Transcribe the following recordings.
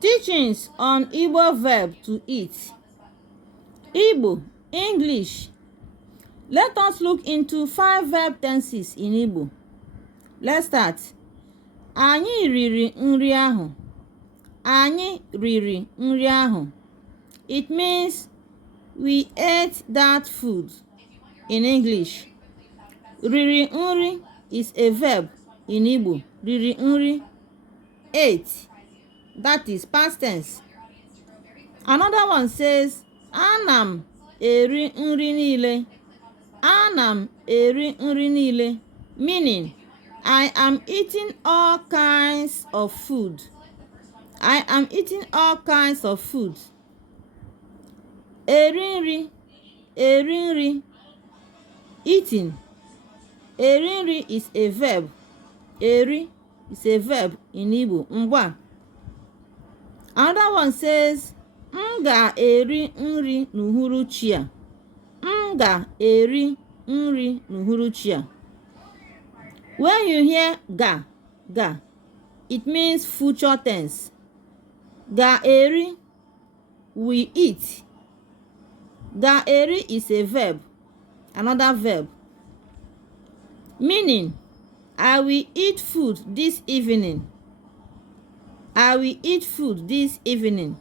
Teachings on Igbo verb to eat. Igbo, English. Let us look into 5 verb tenses in Igbo. Let's start. Anyị riri nri ahụ. Anyị riri nri ahụ. It means we ate that food. In English, riri nri is a verb in Igbo. Riri nri, ate. That is past tense. Another one says, Anam eri nri niile. Anam eri nri niile, meaning I am eating all kinds of food. I am eating all kinds of food. Eri nri, eri nri, eating. Eri nri is a verb. Eri is a verb in Igbo. Ngwa. Another one says, M ga-eri nri n'uhuruchi a. M ga-eri nri n'uhuruchi a. When you hear ga, it means future tense. Ga-eri, we eat. Ga-eri is a verb, another verb, meaning I will eat food this evening. I will eat food this evening.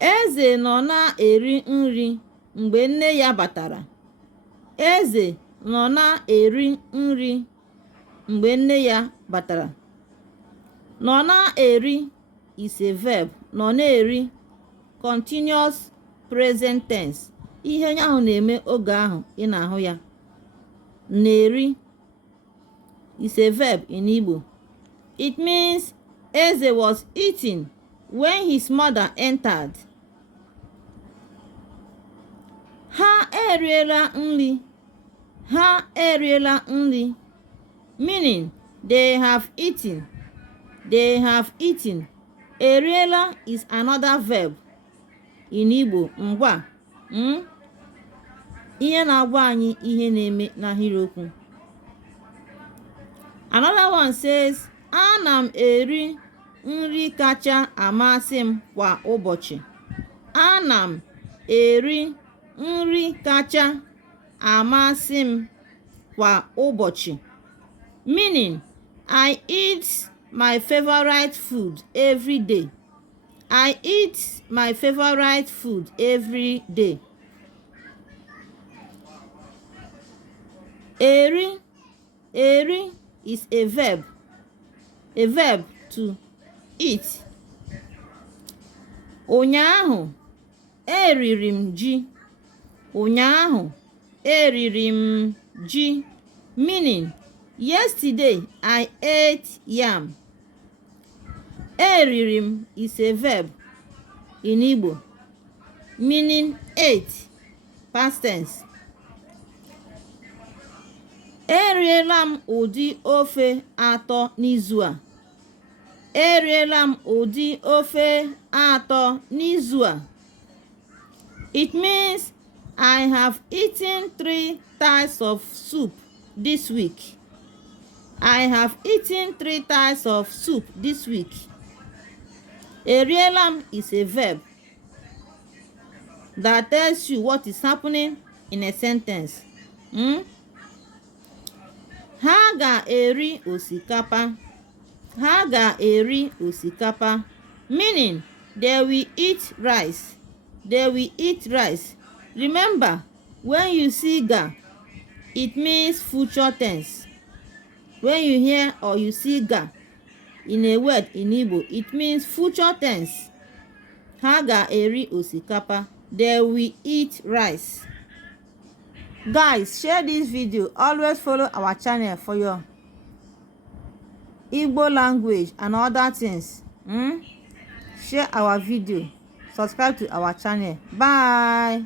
Eze nọ na-eri nri mgbe nne ya batara. Eze nọ na-eri nri mgbe nne ya batara. Nọ na-eri is a verb. Nọ na-eri, continuous present tense. Ihe onye ahụ na-eme oge ahụ ị na-ahụ ya. Na-eri is a verb in Igbo. It means Eze was eating when his mother entered. Ha eriela nri. Ha eriela nri, meaning they have eaten. They have eaten. Eriela is another verb in Igbo. Ngwa. Ihe na-agwa anyị ihe na-eme n'ahịrịokwu. Another one says, Ana m eri nri kacha amasị m kwa ụbọchị. Ana m eri nri kacha amasị m kwa ụbọchị, meaning I eat my favorite food every day. I eat my favorite food every day. Eri is a verb to eat. Ụnyaahụ eriri m ji. Ụnyaahụ eriri m ji, meaning yesterday I ate yam. Eriri m is a verb in Igbo, meaning ate, past tense. Eriela m ụdị ofe atọ n'izu a. Eriela m ụdị ofe atọ n'izu a. It means I have eaten 3 types of soup this week. I have eaten 3 types of soup this week. Eriela m is a verb that tells you what is happening in a sentence. Ha ga-eri osikapa. Ha ga-eri osikapa, meaning they will eat rice. They will eat rice. Remember, when you see ga, it means future tense. When you hear or you see ga in a word in Igbo, it means future tense. Ha ga-eri osikapa. They will eat rice. Guys, share this video. Always follow our channel for your Igbo language and other things. Share our video. Subscribe to our channel. Bye.